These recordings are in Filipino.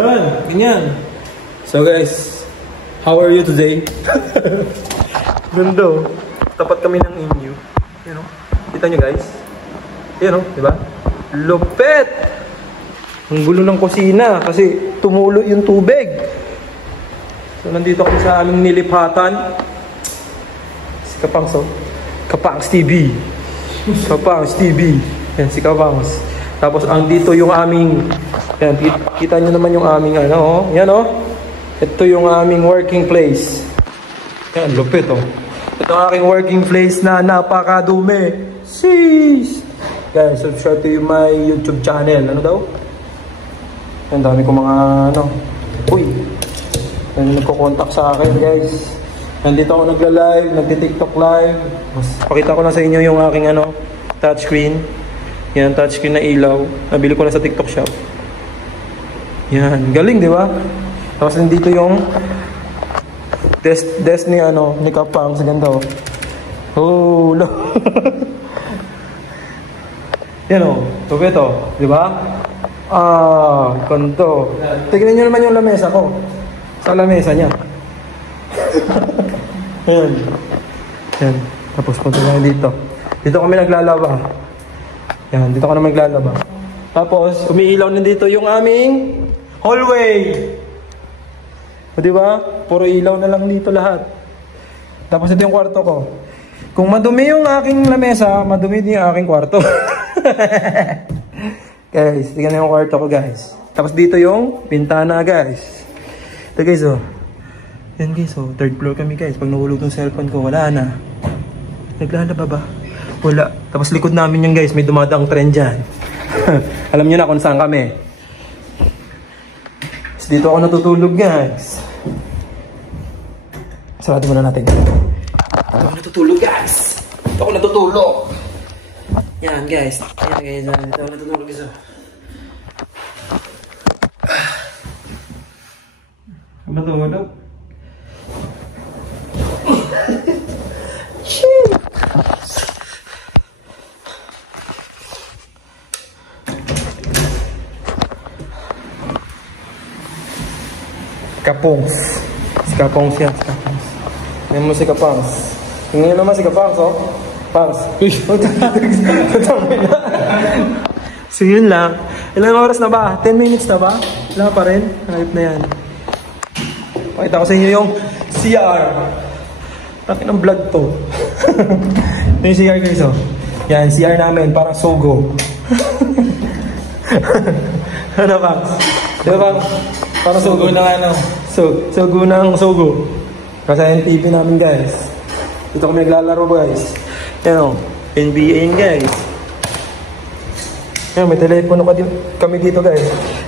Yan, ganyan. So guys, how are you today? Ganda. Tapat kami ng inyo. Yan o. Kita nyo guys. Yan o, diba? Lupet! Ang gulo ng kusina kasi tumulo yung tubig. So nandito kami sa aming nilipatan. Si Kapangs o. Kapangs TV. Kapangs TV. Yan si Kapangs. Tapos ang dito yung aming, yan, kita nyo naman yung aming ano, oh. Yan oh. Ito yung aming working place. Yan, lupit oh. Ito ang aking working place na napakadumi. Sheesh! Guys, subscribe to my YouTube channel. Ano daw? Yan, dami ko mga ano. Uy! Yan, nagko-contact sa akin guys. Nandito ako nagla-live, nagti-TikTok live. Pakita ko na sa inyo yung aking ano, touchscreen. Yan, touchscreen na ilaw. Nabili ko na sa TikTok shop. Yan, galing, di ba? Tapos nandito yung desk ni ano, ni Kapang sa ganda oh. Oh, no. Yan oh, tubig ito, di ba? Ah, ganito. Tignan nyo naman yung lamesa ko. Sa lamesa niya. Yan. Yan. Tapos punta na dito. Dito kami naglalaba. Yan, dito ka na maglalaba. Tapos, umiilaw na dito yung aming hallway. O diba? Puro ilaw na lang dito lahat. Tapos ito yung kwarto ko. Kung madumi yung aking lamesa, madumi din yung aking kwarto. Guys, tingnan yung kwarto ko guys. Tapos dito yung pintana guys. Ito guys oh. Yan guys oh, third floor kami guys. Pag nahulog yung cellphone ko, wala na. Naglalaba ba? Wala. Tapos likod namin yan guys, may dumadaang tren dyan. Alam nyo na kung saan kami. Tapos dito ako natutulog guys. Sarado muna natin. Dito ako natutulog guys. Dito ako natutulog. Yan guys. Yan guys. Dito ako natutulog guys. Matulog. Kapongs. Si Kapongs yan. Si Kapongs. Tingnan mo si Kapongs. Tingnan naman si Kapongs, oh. Pangs. So yun lang. Ilang oras na ba? 10 minutes na ba? Wala pa rin. Hayop na yan. Pakita ko sa inyo yung CR. Taki ng vlog to. Ito yung CR guys, oh. Yan, CR namin. Parang Sogo. Ano, Pangs? Diba, Pangs? Parang Sogo ng ano. Sogo ng Sogo. Kasi yung TV namin guys. Dito kami naglalaro guys. Yan o. NBA yun guys. Yan, may telepono kami dito guys.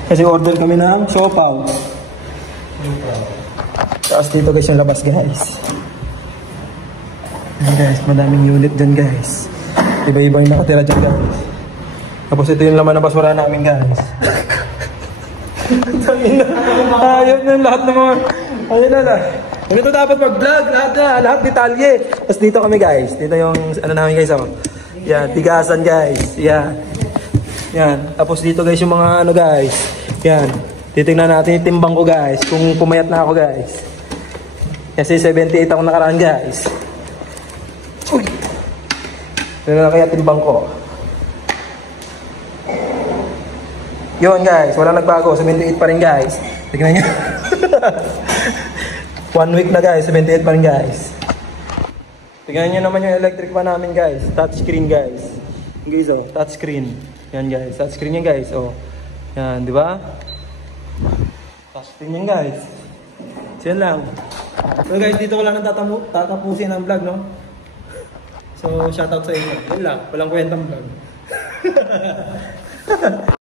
Kasi order kami ng siopaw. Tapos dito guys yung labas guys. Yan guys, madaming unit dyan guys. Iba-iba yung nakatira dyan guys. Tapos ito yung laman na basura namin guys. Ayun na lahat ng mga ayun na lang. Ganito dapat mag-vlog, lahat detalye. Tapos dito kami guys. Dito yung ano namin guys oh. Yan, tigasan guys. Yan. Yan. Tapos dito guys yung mga ano guys. Yan. Titingnan natin yung timbang ko guys. Kung pumayat na ako guys. Kasi 78 ako nakaraan guys. Uy. Ano na kaya timbang ko? Yun guys, wala nagbago, 78 pa rin guys. Tignan nyo. 1 week na guys, 78 pa rin guys. Tignan nyo naman yung electric pa namin guys. Touchscreen guys. Guys oh, touchscreen. Yan guys, touchscreen yan guys. Oh. Yan, di ba? Touchscreen yan guys. So yan lang. So guys, dito ko lang tatapusin ang vlog, no? So shoutout sa inyo. Yan lang, walang kwentang vlog.